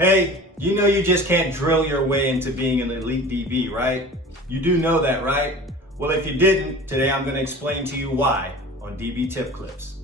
Hey, you know you just can't drill your way into being an elite DB, right? You do know that, right? Well, if you didn't, today I'm going to explain to you why on DB Tip Clips.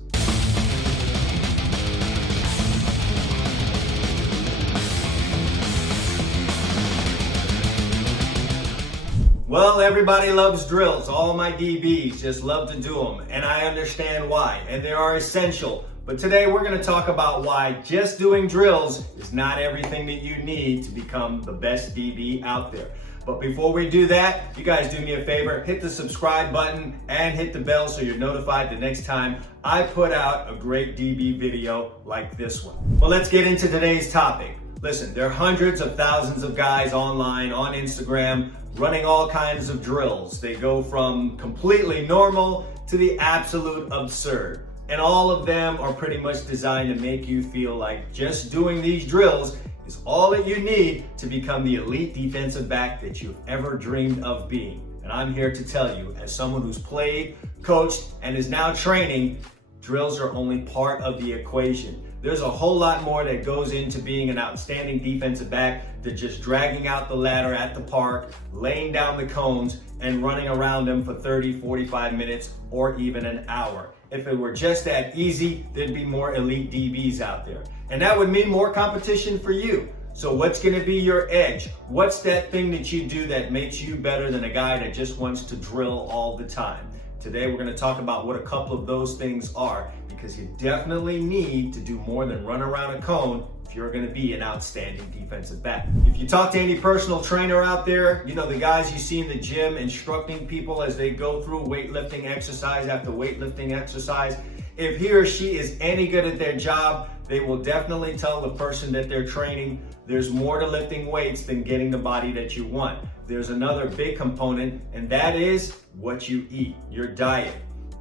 Well, everybody loves drills. All my DBs just love to do them, and I understand why, and they are essential. But today we're going to talk about why just doing drills is not everything that you need to become the best DB out there. But before we do that, you guys do me a favor, hit the subscribe button and hit the bell so you're notified the next time I put out a great DB video like this one. Well, let's get into today's topic. Listen, there are hundreds of thousands of guys online, on Instagram, running all kinds of drills. They go from completely normal to the absolute absurd. And all of them are pretty much designed to make you feel like just doing these drills is all that you need to become the elite defensive back that you've ever dreamed of being. And I'm here to tell you, as someone who's played, coached, and is now training, drills are only part of the equation. There's a whole lot more that goes into being an outstanding defensive back than just dragging out the ladder at the park, laying down the cones, and running around them for 30, 45 minutes, or even an hour. If it were just that easy, there'd be more elite DBs out there. And that would mean more competition for you. So what's gonna be your edge? What's that thing that you do that makes you better than a guy that just wants to drill all the time? Today, we're gonna talk about what a couple of those things are, because you definitely need to do more than run around a cone if you're gonna be an outstanding defensive back. If you talk to any personal trainer out there, you know, the guys you see in the gym instructing people as they go through weightlifting exercise after weightlifting exercise, if he or she is any good at their job, they will definitely tell the person that they're training, there's more to lifting weights than getting the body that you want. There's another big component, and that is what you eat, your diet.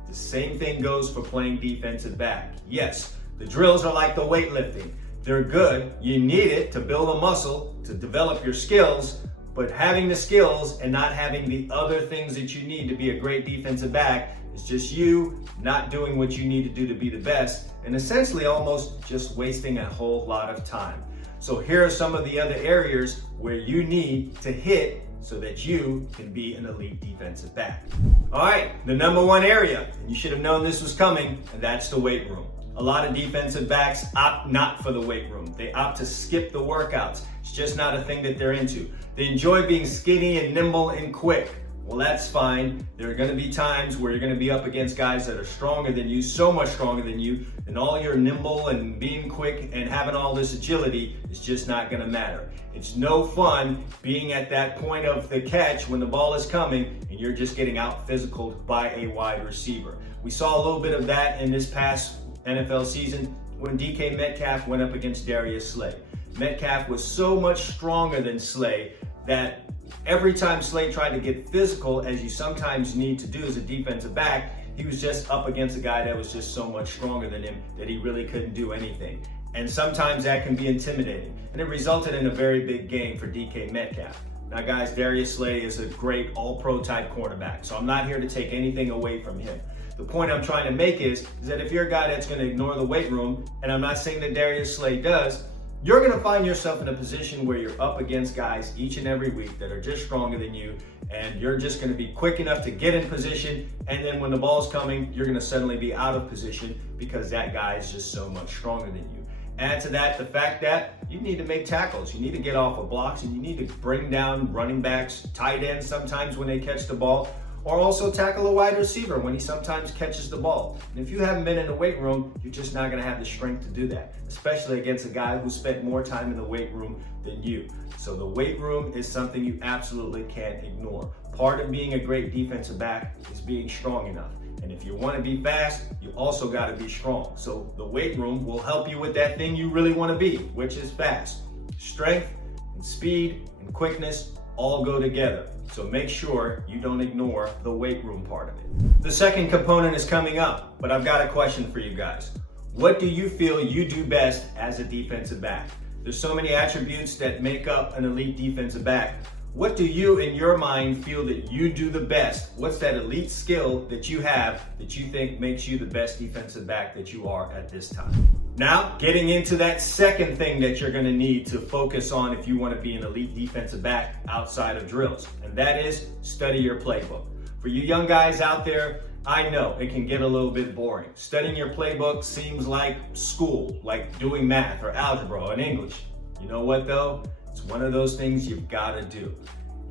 The same thing goes for playing defensive back. Yes, the drills are like the weightlifting. They're good, you need it to build a muscle, to develop your skills, but having the skills and not having the other things that you need to be a great defensive back is just you not doing what you need to do to be the best, and essentially almost just wasting a whole lot of time. So here are some of the other areas where you need to hit so that you can be an elite defensive back. All right, the number one area, and you should have known this was coming, and that's the weight room. A lot of defensive backs opt not for the weight room. They opt to skip the workouts. It's just not a thing that they're into. They enjoy being skinny and nimble and quick. Well, that's fine. There are gonna be times where you're gonna be up against guys that are stronger than you, so much stronger than you, and all your nimble and being quick and having all this agility is just not gonna matter. It's no fun being at that point of the catch when the ball is coming and you're just getting out physicaled by a wide receiver. We saw a little bit of that in this past NFL season when DK Metcalf went up against Darius Slay. Metcalf was so much stronger than Slay that every time Slay tried to get physical, as you sometimes need to do as a defensive back, he was just up against a guy that was just so much stronger than him that he really couldn't do anything. And sometimes that can be intimidating. And it resulted in a very big game for DK Metcalf. Now guys, Darius Slay is a great all-pro type cornerback, so I'm not here to take anything away from him. The point I'm trying to make is that if you're a guy that's gonna ignore the weight room, and I'm not saying that Darius Slay does, you're gonna find yourself in a position where you're up against guys each and every week that are just stronger than you, and you're just gonna be quick enough to get in position, and then when the ball's coming, you're gonna suddenly be out of position because that guy is just so much stronger than you. Add to that the fact that you need to make tackles, you need to get off of blocks, and you need to bring down running backs, tight ends sometimes when they catch the ball, or also tackle a wide receiver when he sometimes catches the ball. And if you haven't been in the weight room, you're just not gonna have the strength to do that, especially against a guy who spent more time in the weight room than you. So the weight room is something you absolutely can't ignore. Part of being a great defensive back is being strong enough. And if you wanna be fast, you also gotta be strong. So the weight room will help you with that thing you really wanna be, which is fast. Strength and speed and quickness all go together. So make sure you don't ignore the weight room part of it. The second component is coming up, but I've got a question for you guys. What do you feel you do best as a defensive back? There's so many attributes that make up an elite defensive back. What do you, in your mind, feel that you do the best? What's that elite skill that you have that you think makes you the best defensive back that you are at this time? Now, getting into that second thing that you're going to need to focus on if you want to be an elite defensive back outside of drills, and that is study your playbook. For you young guys out there, I know it can get a little bit boring. Studying your playbook seems like school, like doing math or algebra or English. You know what though? It's one of those things you've got to do.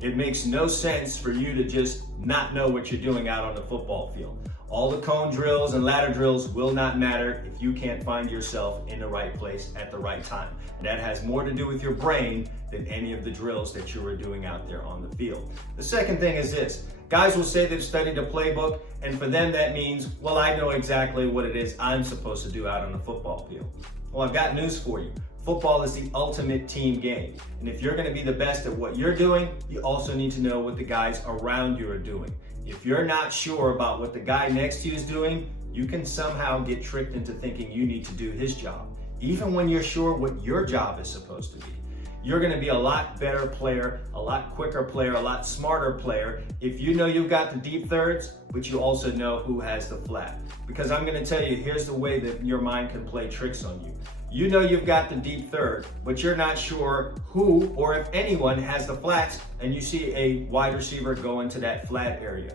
It makes no sense for you to just not know what you're doing out on the football field. All the cone drills and ladder drills will not matter if you can't find yourself in the right place at the right time. And that has more to do with your brain than any of the drills that you are doing out there on the field. The second thing is this. Guys will say they've studied a playbook, and for them that means, well, I know exactly what it is I'm supposed to do out on the football field. Well, I've got news for you. Football is the ultimate team game. And if you're going to be the best at what you're doing, you also need to know what the guys around you are doing. If you're not sure about what the guy next to you is doing, you can somehow get tricked into thinking you need to do his job, even when you're sure what your job is supposed to be. You're going to be a lot better player, a lot quicker player, a lot smarter player if you know you've got the deep thirds, but you also know who has the flat. Because I'm going to tell you, here's the way that your mind can play tricks on you. You know you've got the deep third, but you're not sure who or if anyone has the flats, and you see a wide receiver go into that flat area.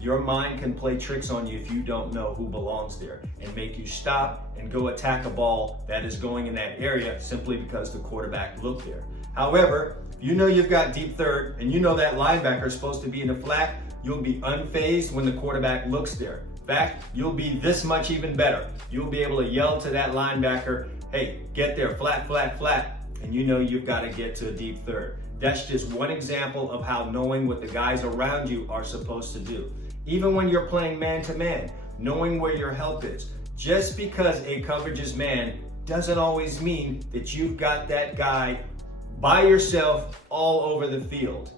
Your mind can play tricks on you if you don't know who belongs there and make you stop and go attack a ball that is going in that area simply because the quarterback looked there. However, if you know you've got deep third and you know that linebacker is supposed to be in the flat, you'll be unfazed when the quarterback looks there. In fact, you'll be this much even better. You'll be able to yell to that linebacker, hey, get there, flat, flat, flat, and you know you've got to get to a deep third. That's just one example of how knowing what the guys around you are supposed to do. Even when you're playing man-to-man, knowing where your help is. Just because a coverage is man doesn't always mean that you've got that guy by yourself all over the field.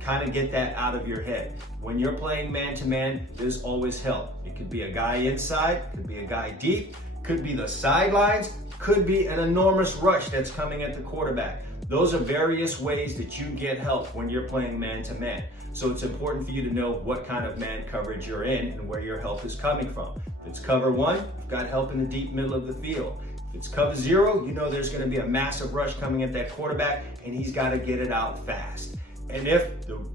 Kind of get that out of your head. When you're playing man-to-man, there's always help. It could be a guy inside, could be a guy deep, could be the sidelines, could be an enormous rush that's coming at the quarterback. Those are various ways that you get help when you're playing man-to-man. So it's important for you to know what kind of man coverage you're in and where your help is coming from. If it's cover one, you've got help in the deep middle of the field. If it's cover zero, you know there's going to be a massive rush coming at that quarterback and he's got to get it out fast. And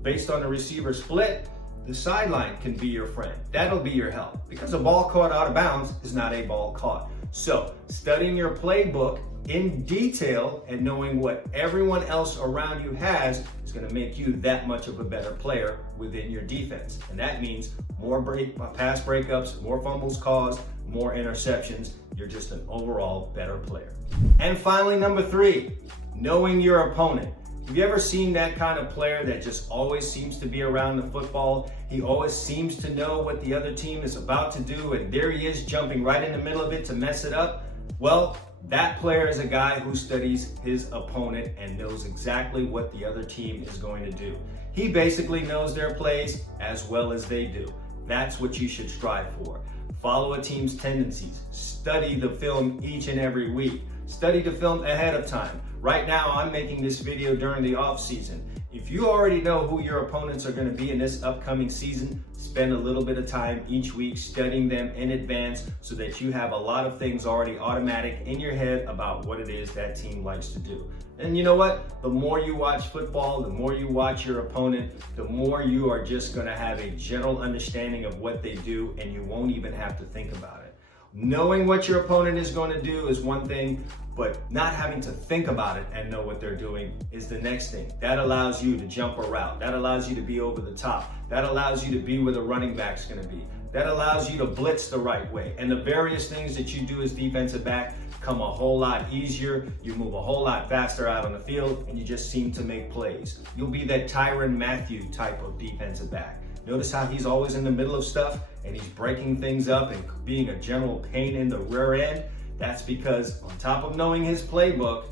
based on the receiver split, the sideline can be your friend. That'll be your help because a ball caught out of bounds is not a ball caught. So studying your playbook in detail and knowing what everyone else around you has is going to make you that much of a better player within your defense. And that means more pass breakups, more fumbles caused, more interceptions. You're just an overall better player. And finally, number 3, knowing your opponent. Have you ever seen that kind of player that just always seems to be around the football? He always seems to know what the other team is about to do, and there he is jumping right in the middle of it to mess it up? Well, that player is a guy who studies his opponent and knows exactly what the other team is going to do. He basically knows their plays as well as they do. That's what you should strive for. Follow a team's tendencies. Study the film each and every week. Study the film ahead of time. Right now, I'm making this video during the off season. If you already know who your opponents are going to be in this upcoming season, spend a little bit of time each week studying them in advance so that you have a lot of things already automatic in your head about what it is that team likes to do. And you know what? The more you watch football, the more you watch your opponent, the more you are just going to have a general understanding of what they do, and you won't even have to think about it. Knowing what your opponent is going to do is one thing, but not having to think about it and know what they're doing is the next thing. That allows you to jump a route. That allows you to be over the top. That allows you to be where the running back's going to be. That allows you to blitz the right way. And the various things that you do as defensive back come a whole lot easier. You move a whole lot faster out on the field, and you just seem to make plays. You'll be that Tyrann Mathieu type of defensive back. Notice how he's always in the middle of stuff and he's breaking things up and being a general pain in the rear end. That's because on top of knowing his playbook,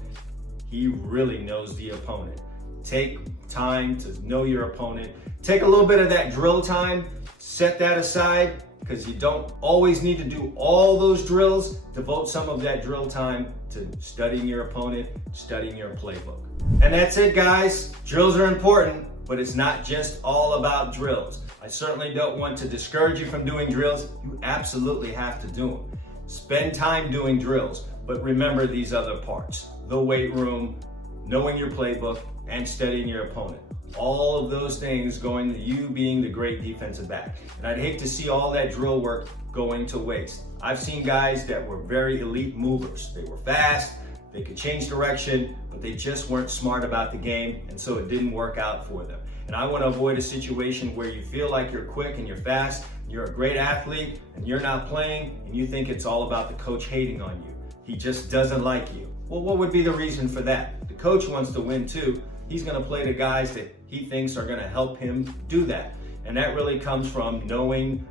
he really knows the opponent. Take time to know your opponent. Take a little bit of that drill time, set that aside, because you don't always need to do all those drills. Devote some of that drill time to studying your opponent, studying your playbook. And that's it, guys. Drills are important, but it's not just all about drills. I certainly don't want to discourage you from doing drills. You absolutely have to do them. Spend time doing drills. But remember these other parts: the weight room, knowing your playbook, and studying your opponent. All of those things going to you being the great defensive back. And I'd hate to see all that drill work going to waste. I've seen guys that were very elite movers. They were fast, they could change direction, but they just weren't smart about the game, and so it didn't work out for them. And I want to avoid a situation where you feel like you're quick and you're fast, and you're a great athlete, and you're not playing, and you think it's all about the coach hating on you. He just doesn't like you. Well, what would be the reason for that? The coach wants to win too. He's going to play the guys that he thinks are going to help him do that. And that really comes from knowing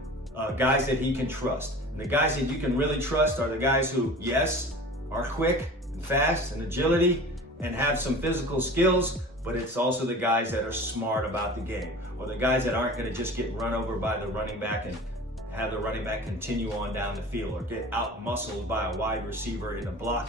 guys that he can trust. And the guys that you can really trust are the guys who, yes, are quick and fast and agility and have some physical skills, but it's also the guys that are smart about the game, or the guys that aren't going to just get run over by the running back and have the running back continue on down the field, or get out muscled by a wide receiver in a block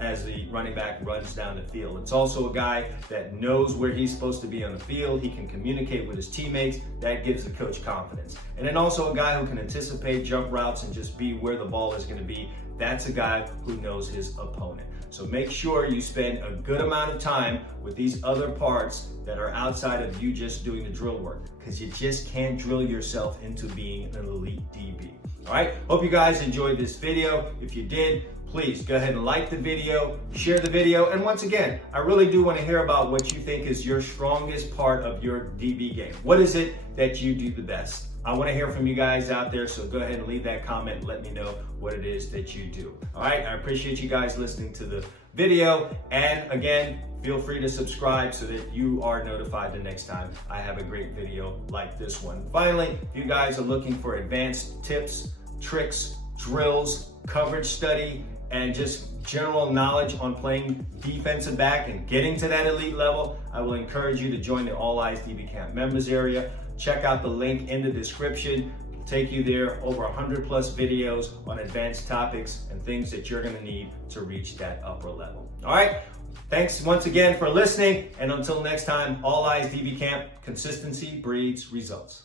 as the running back runs down the field. It's also a guy that knows where he's supposed to be on the field. He can communicate with his teammates. That gives the coach confidence. And then also a guy who can anticipate jump routes and just be where the ball is going to be. That's a guy who knows his opponent. So make sure you spend a good amount of time with these other parts that are outside of you just doing the drill work, because you just can't drill yourself into being an elite DB. All right, hope you guys enjoyed this video. If you did, please go ahead and like the video, share the video, and once again, I really do want to hear about what you think is your strongest part of your DB game. What is it that you do the best? I want to hear from you guys out there, so go ahead and leave that comment and let me know what it is that you do. All right, I appreciate you guys listening to the video, and again, feel free to subscribe so that you are notified the next time I have a great video like this one. Finally, if you guys are looking for advanced tips, tricks, drills, coverage study, and just general knowledge on playing defensive back and getting to that elite level, I will encourage you to join the All Eyes DB Camp members area. Check out the link in the description. It'll take you there. Over 100 plus videos on advanced topics and things that you're going to need to reach that upper level. All right. Thanks once again for listening. And until next time, All Eyes DB Camp, consistency breeds results.